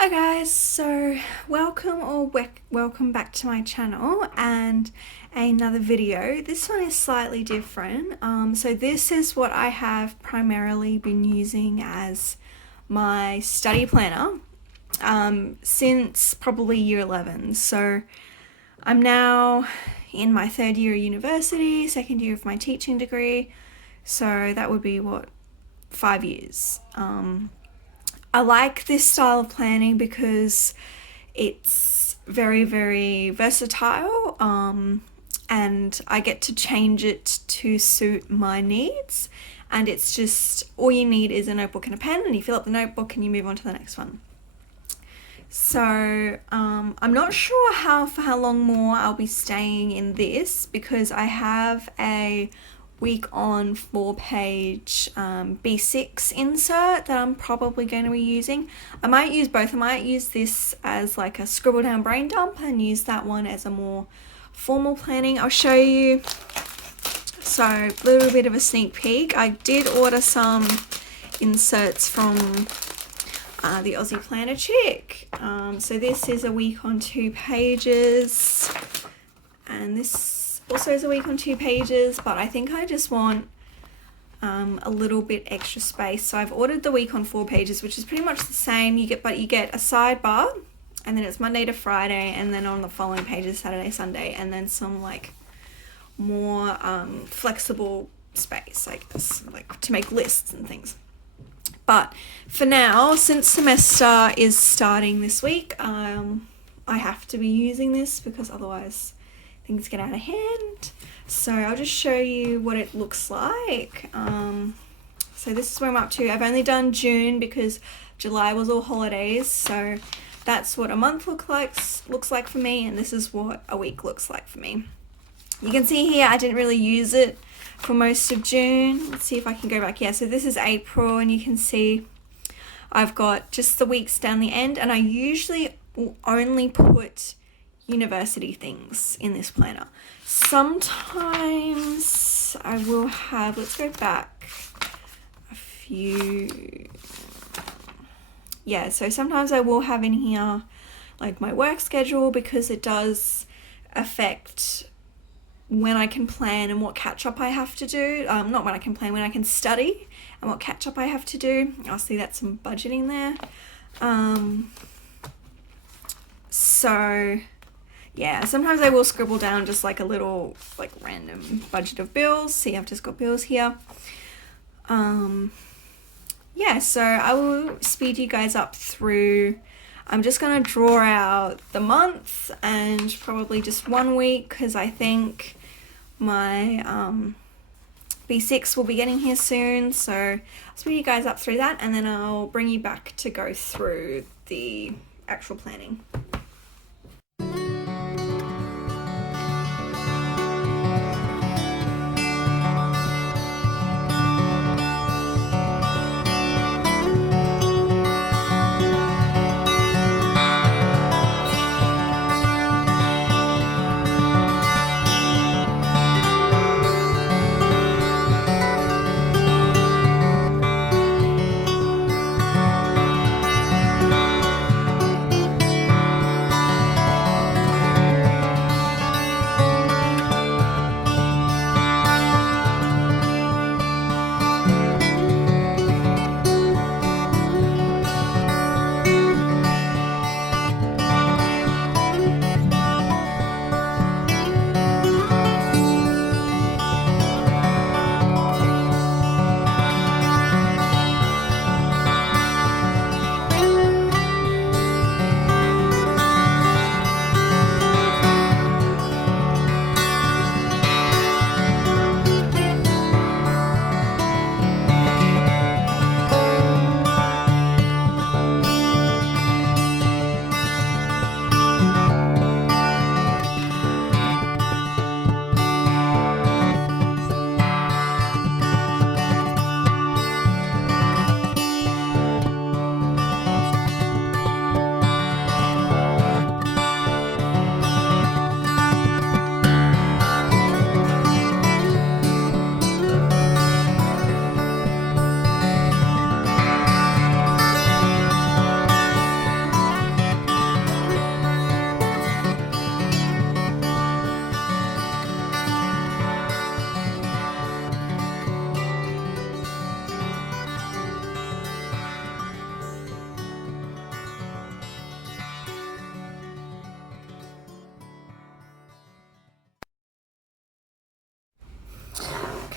Hi guys, so welcome back to my channel and another video. This one is slightly different. So this is what I have primarily been using as my study planner since probably year 11. So I'm now in my third year of university, second year of my teaching degree. So that would be 5 years. I like this style of planning because it's very, very versatile, and I get to change it to suit my needs. And it's just, all you need is a notebook and a pen, and you fill up the notebook and you move on to the next one. So I'm not sure for how long more I'll be staying in this, because I have a week on 4-page B6 insert that I'm probably going to be using. I might use both. I might use this as like a scribble down brain dump and use that one as a more formal planning. I'll show you. So a little bit of a sneak peek. I did order some inserts from the Aussie Planner Chick. So this is a week on 2 pages, and this also is a week on 2 pages, but I think I just want a little bit extra space. So I've ordered the week on 4 pages, which is pretty much the same. You get a sidebar, and then it's Monday to Friday, and then on the following pages Saturday, Sunday, and then some like more flexible space, I guess, like to make lists and things. But for now, since semester is starting this week, I have to be using this because otherwise things get out of hand. So I'll just show you what it looks like. So this is where I'm up to. I've only done June because July was all holidays, so that's what a month looks like for me, and this is what a week looks like for me. You can see here I didn't really use it for most of June. Let's see if I can go back. Yeah, so this is April, and you can see I've got just the weeks down the end, and I usually will only put university things in this planner. Sometimes I will have, let's go back a few. Yeah, so sometimes I will have in here like my work schedule, because it does affect when I can plan and what catch up I have to do. Not when I can plan, when I can study and what catch up I have to do. I'll see that's some budgeting there. So yeah, sometimes I will scribble down just like a little like random budget of bills. See, I've just got bills here. Yeah, so I will speed you guys up through. I'm just going to draw out the month and probably just 1 week, because I think my B6 will be getting here soon. So I'll speed you guys up through that, and then I'll bring you back to go through the actual planning.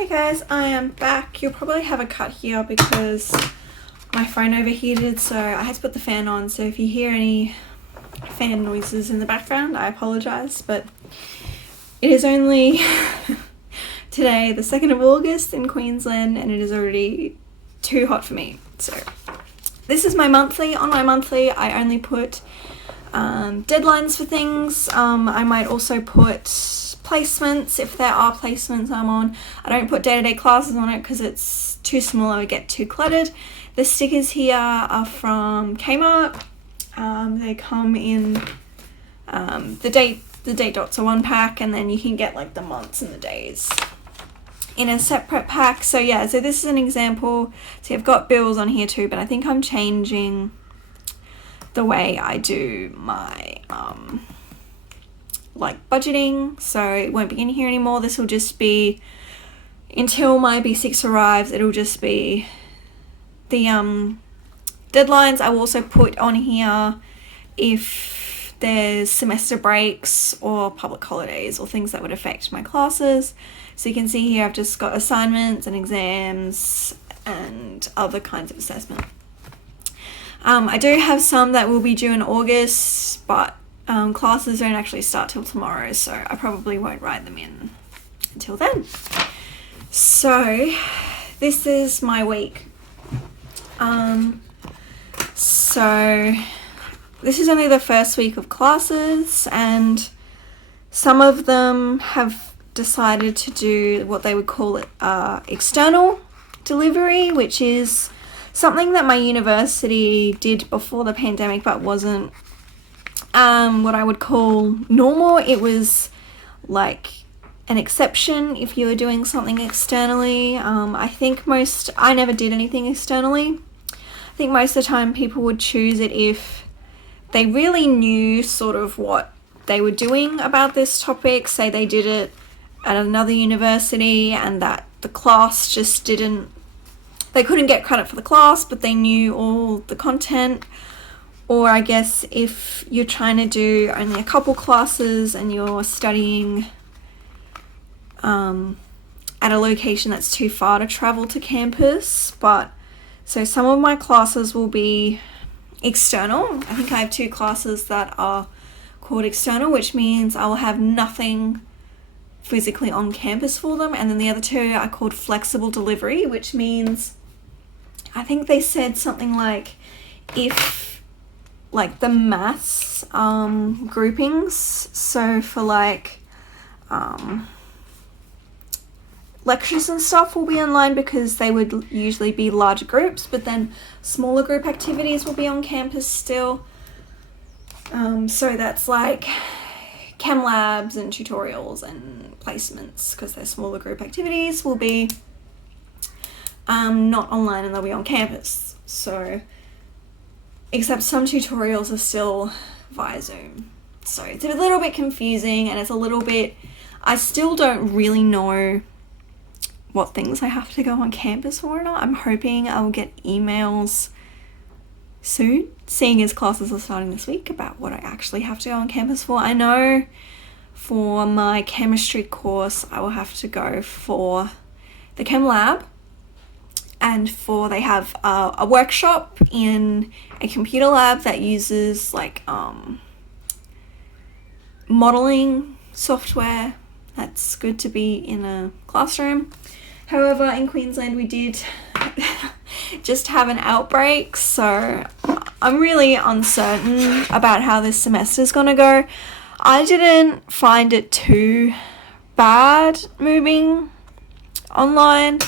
Hey guys, I am back. You'll probably have a cut here because my phone overheated, so I had to put the fan on. So if you hear any fan noises in the background, I apologize, but it is only today, the 2nd of August in Queensland, and it is already too hot for me. So this is my monthly. On my monthly, I only put deadlines for things. I might also put placements if there are placements I'm on. I don't put day-to-day classes on it because it's too small, I would get too cluttered. The stickers here are from Kmart. They come in the date dots are one pack, and then you can get like the months and the days in a separate pack. So yeah, so this is an example. See, I've got bills on here too, but I think I'm changing the way I do my like budgeting, so it won't be in here anymore. This will just be until my B6 arrives. It'll just be the deadlines. I will also put on here if there's semester breaks or public holidays or things that would affect my classes. So you can see here I've just got assignments and exams and other kinds of assessment. I do have some that will be due in August, but classes don't actually start till tomorrow, so I probably won't write them in until then. So this is my week. So this is only the first week of classes, and some of them have decided to do what they would call it external delivery, which is something that my university did before the pandemic but wasn't what I would call normal. It was like an exception if you were doing something externally. I never did anything externally. I think most of the time people would choose it if they really knew sort of what they were doing about this topic. Say they did it at another university and that the class just they couldn't get credit for the class, but they knew all the content. Or I guess if you're trying to do only a couple classes and you're studying at a location that's too far to travel to campus. So some of my classes will be external. I think I have 2 classes that are called external, which means I will have nothing physically on campus for them. And then the other 2 are called flexible delivery, which means I think they said something like if like the maths groupings, so for like lectures and stuff will be online because they would usually be larger groups, but then smaller group activities will be on campus still. So that's like chem labs and tutorials and placements, because they're smaller group activities, will be not online and they'll be on campus. So except some tutorials are still via Zoom. So it's a little bit confusing, and it's a little bit, I still don't really know what things I have to go on campus for or not. I'm hoping I will get emails soon, seeing as classes are starting this week, about what I actually have to go on campus for. I know for my chemistry course, I will have to go for the chem lab, and they have a workshop in a computer lab that uses like modeling software. That's good to be in a classroom. However, in Queensland we did just have an outbreak, so I'm really uncertain about how this semester is going to go. I didn't find it too bad moving online.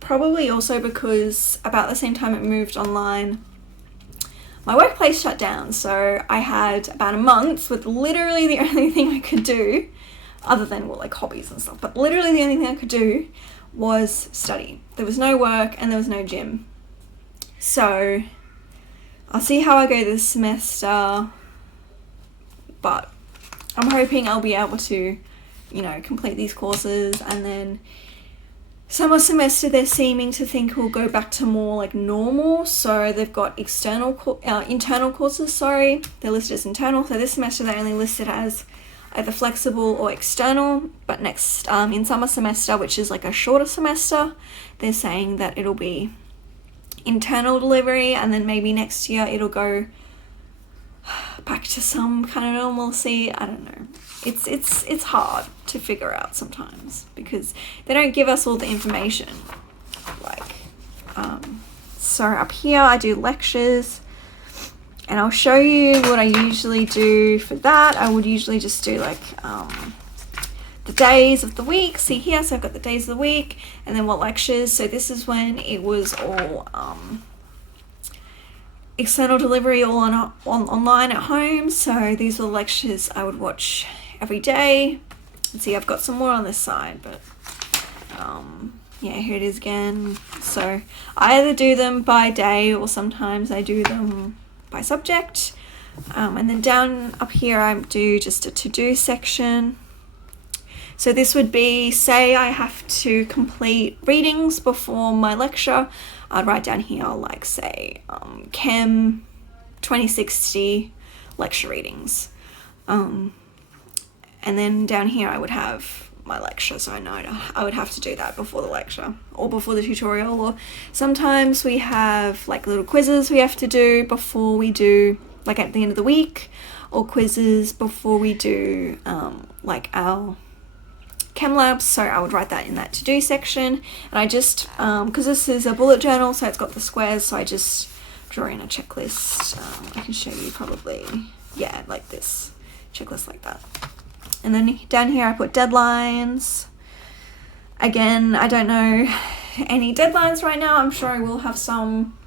Probably also because about the same time it moved online, my workplace shut down. So I had about a month with literally the only thing I could do, other than like hobbies and stuff, but literally the only thing I could do was study. There was no work and there was no gym. So I'll see how I go this semester, but I'm hoping I'll be able to, complete these courses, and then summer semester they're seeming to think we'll go back to more like normal. So they've got internal courses, they're listed as internal. So this semester they're only listed as either flexible or external. But next, in summer semester, which is like a shorter semester, they're saying that it'll be internal delivery, and then maybe next year it'll go back to some kind of normalcy. I don't know. It's hard to figure out sometimes because they don't give us all the information. Like, so up here I do lectures, and I'll show you what I usually do for that. I would usually just do like the days of the week. See here, so I've got the days of the week, and then what lectures. So this is when it was all external delivery, all on online at home. So these are the lectures I would watch every day. And see, I've got some more on this side, but yeah, here it is again. So I either do them by day or sometimes I do them by subject. And then down up here I do just a to-do section. So this would be, say I have to complete readings before my lecture, I'd write down here like say Chem 2060 lecture readings. And then down here I would have my lecture, so I know I would have to do that before the lecture or before the tutorial, or sometimes we have like little quizzes we have to do before we do, like at the end of the week, or quizzes before we do like our chem labs. So I would write that in that to-do section, and I just because this is a bullet journal, so it's got the squares, so I just draw in a checklist. I can show you probably, yeah, like this checklist like that. And then down here I put deadlines. Again, I don't know any deadlines right now. I'm sure I will have some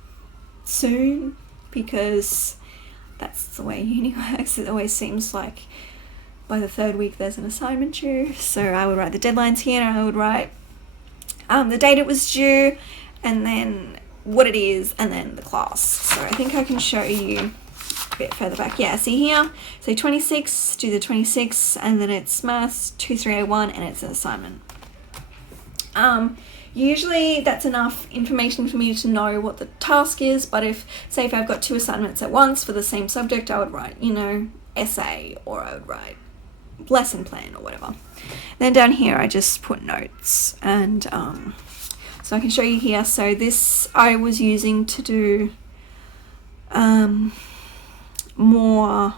soon because that's the way uni works. It always seems like by the third week there's an assignment due. So I would write the deadlines here, and I would write the date it was due, and then what it is, and then the class. So I think I can show you a bit further back. Yeah, see here, so 26, do the 26, and then it's maths 2301, and it's an assignment. Usually that's enough information for me to know what the task is, but if I've got 2 assignments at once for the same subject, I would write, you know, essay, or I would write lesson plan or whatever. Then down here I just put notes, and so I can show you here. So this I was using to do more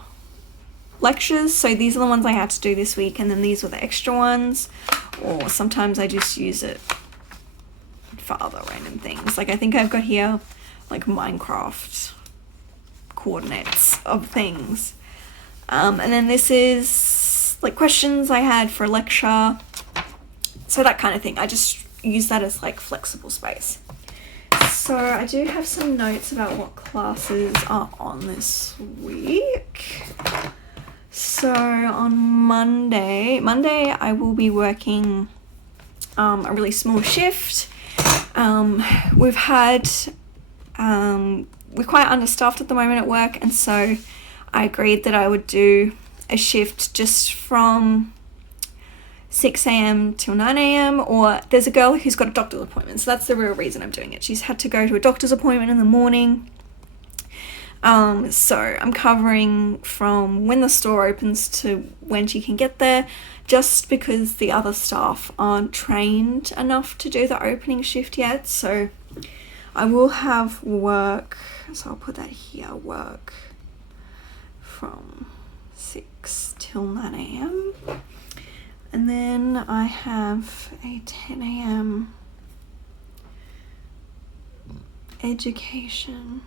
lectures, so these are the ones I had to do this week, and then these were the extra ones, or sometimes I just use it for other random things. Like I think I've got here like Minecraft coordinates of things, and then this is like questions I had for a lecture, so that kind of thing. I just use that as like flexible space. So I do have some notes about what classes are on this week. So on Monday I will be working a really small shift. We're quite understaffed at the moment at work, and so I agreed that I would do a shift just from 6 a.m. till 9 a.m. or there's a girl who's got a doctor's appointment, so that's the real reason I'm doing it. She's had to go to a doctor's appointment in the morning. So I'm covering from when the store opens to when she can get there, just because the other staff aren't trained enough to do the opening shift yet. So I will have work, so I'll put that here, work from 6 till 9 a.m. And then I have a 10 a.m. education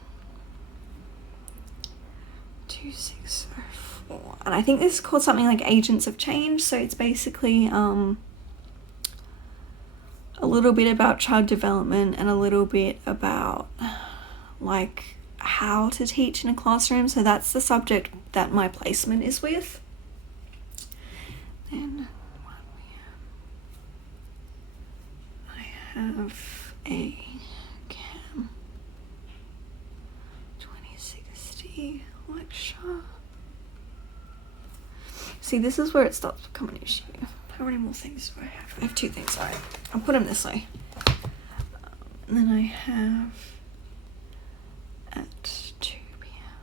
2604, and I think this is called something like Agents of Change. So it's basically a little bit about child development and a little bit about like how to teach in a classroom. So that's the subject that my placement is with. Then I have a CAM 2060 lecture. See, this is where it starts to become an issue. How many more things do I have? I have 2 things, sorry. I'll put them this way. And then I have at 2 p.m.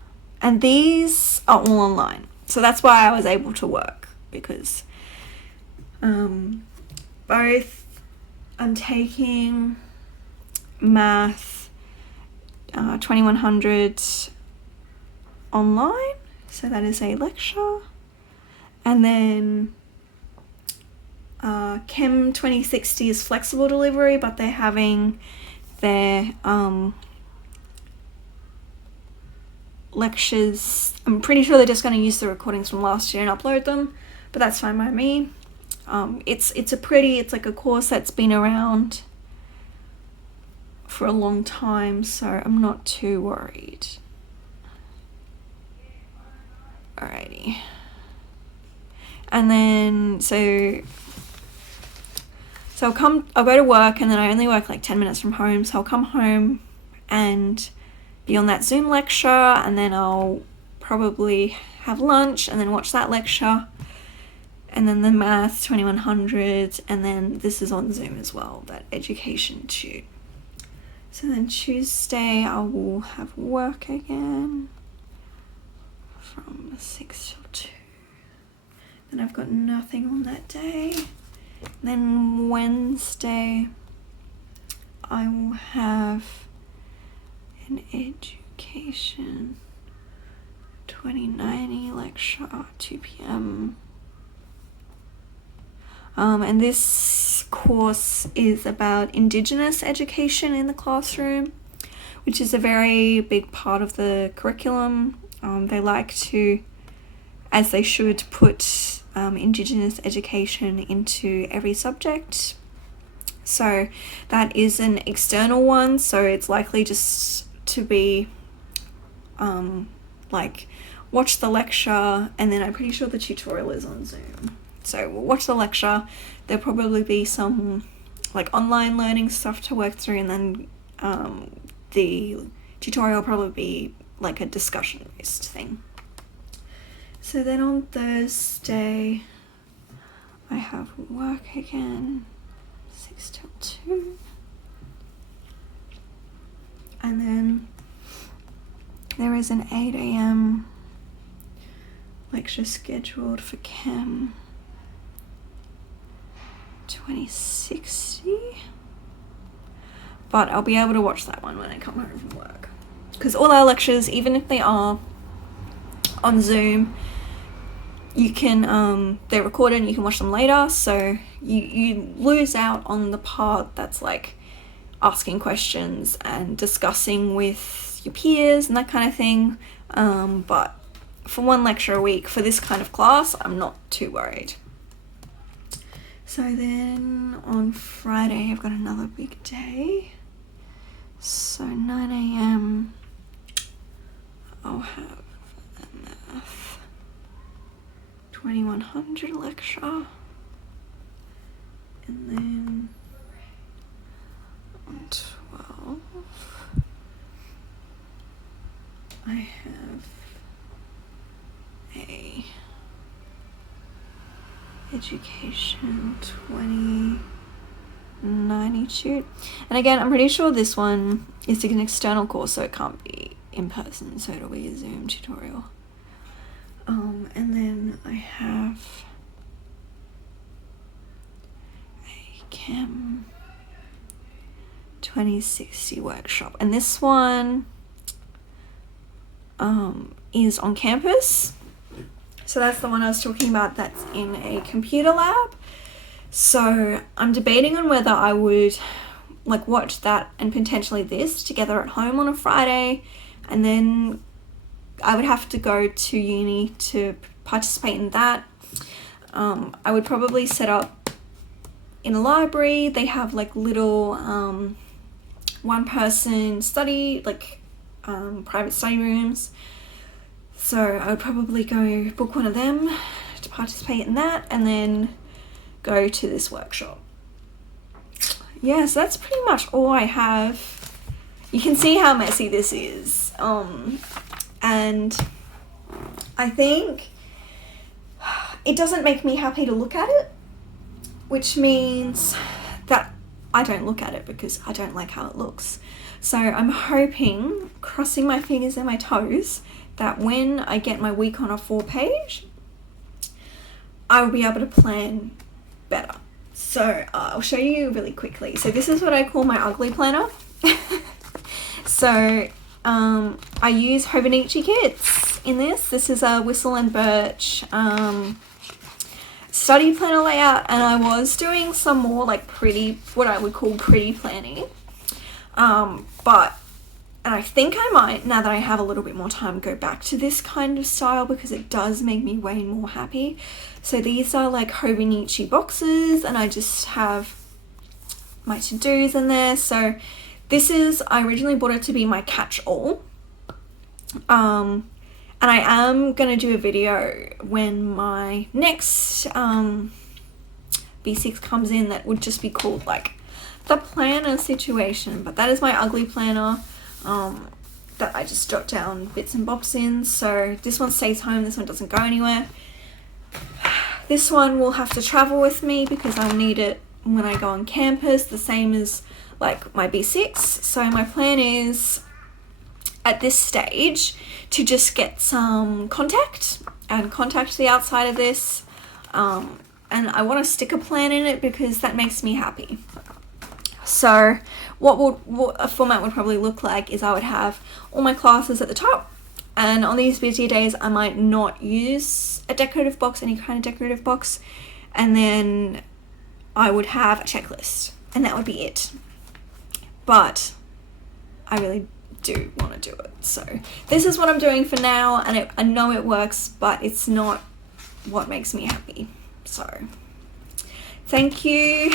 And these are all online. So that's why I was able to work because both I'm taking math 2100 online, so that is a lecture, and then Chem 2060 is flexible delivery, but they're having their lectures, I'm pretty sure they're just going to use the recordings from last year and upload them, but that's fine by me. It's like a course that's been around for a long time, so I'm not too worried. Alrighty. And then so I'll go to work, and then I only work like 10 minutes from home, so I'll come home and be on that Zoom lecture, and then I'll probably have lunch and then watch that lecture, and then the math 2100, and then this is on Zoom as well, that education too. So then Tuesday I will have work again from 6 till 2. Then I've got nothing on that day. Then Wednesday I will have an education 2090 lecture, 2 p.m. And this course is about Indigenous education in the classroom, which is a very big part of the curriculum. They like to, as they should, put Indigenous education into every subject. So that is an external one, so it's likely just to be like watch the lecture, and then I'm pretty sure the tutorial is on Zoom. So we'll watch the lecture, there'll probably be some like online learning stuff to work through, and then the tutorial will probably be like a discussion based thing. So then on Thursday I have work again, 6 till 2. And then there is an 8 a.m. lecture scheduled for Chem 2060. But I'll be able to watch that one when I come home from work. Because all our lectures, even if they are on Zoom, you can they're recorded and you can watch them later, so you lose out on the part that's like asking questions and discussing with your peers and that kind of thing, but for one lecture a week for this kind of class, I'm not too worried. So then on Friday I've got another big day, so 9 a.m. I'll have a math 2100 lecture, and then on 12 I have a education 2092, and again I'm pretty sure this one is an external course, so it can't be in person, so it'll be a Zoom tutorial. And then I have a Chem 2060 workshop, and this one is on campus. So that's the one I was talking about, that's in a computer lab. So I'm debating on whether I would like watch that and potentially this together at home on a Friday, and then I would have to go to uni to participate in that. I would probably set up in a library. They have like little one person study, like private study rooms. So I would probably go book one of them to participate in that, and then go to this workshop. Yeah, so that's pretty much all I have. You can see how messy this is. And I think it doesn't make me happy to look at it, which means that I don't look at it because I don't like how it looks. So I'm hoping, crossing my fingers and my toes, that when I get my week on a 4-page, I will be able to plan better. So I'll show you really quickly. So this is what I call my ugly planner. So I use Hobonichi kits in this. This is a Whistle and Birch study planner layout, and I was doing some more like pretty, what I would call pretty planning. And I think I might, now that I have a little bit more time, go back to this kind of style because it does make me way more happy. So these are like Hobonichi boxes, and I just have my to-dos in there. So this is, I originally bought it to be my catch-all. And I am going to do a video when my next B6 comes in that would just be called like the planner situation. But that is my ugly planner that I just jot down bits and bobs in. So this one stays home, this one doesn't go anywhere. This one will have to travel with me because I'll need it when I go on campus, the same as like my B6. So my plan is at this stage to just get some contact the outside of this, and I want to stick a plan in it because that makes me happy. So what a format would probably look like is I would have all my classes at the top, and on these busier days I might not use a decorative box, any kind of decorative box, and then I would have a checklist, and that would be it. But I really do want to do it. So this is what I'm doing for now, and I know it works, but it's not what makes me happy. So thank you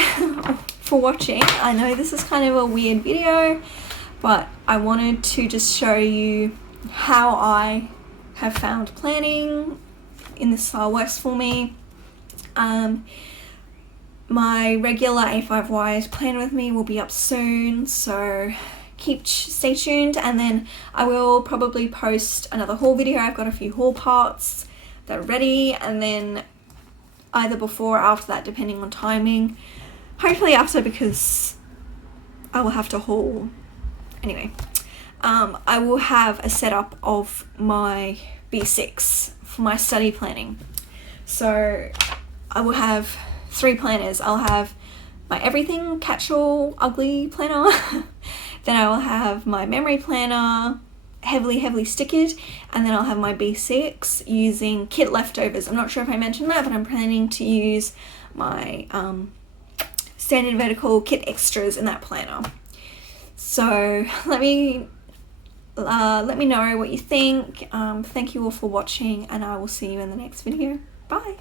for watching. I know this is kind of a weird video, but I wanted to just show you how I have found planning in this style works for me. My regular A5Ys plan with me will be up soon, so stay tuned, and then I will probably post another haul video. I've got a few haul parts that are ready, and then either before or after that, depending on timing. Hopefully after, because I will have to haul anyway. I will have a setup of my B6 for my study planning. So I will have 3 planners. I'll have my everything catch-all ugly planner. Then I will have my memory planner, heavily stickered, and then I'll have my B6 using kit leftovers. I'm not sure if I mentioned that, but I'm planning to use my standard vertical kit extras in that planner. So let me know what you think. Thank you all for watching, and I will see you in the next video. Bye.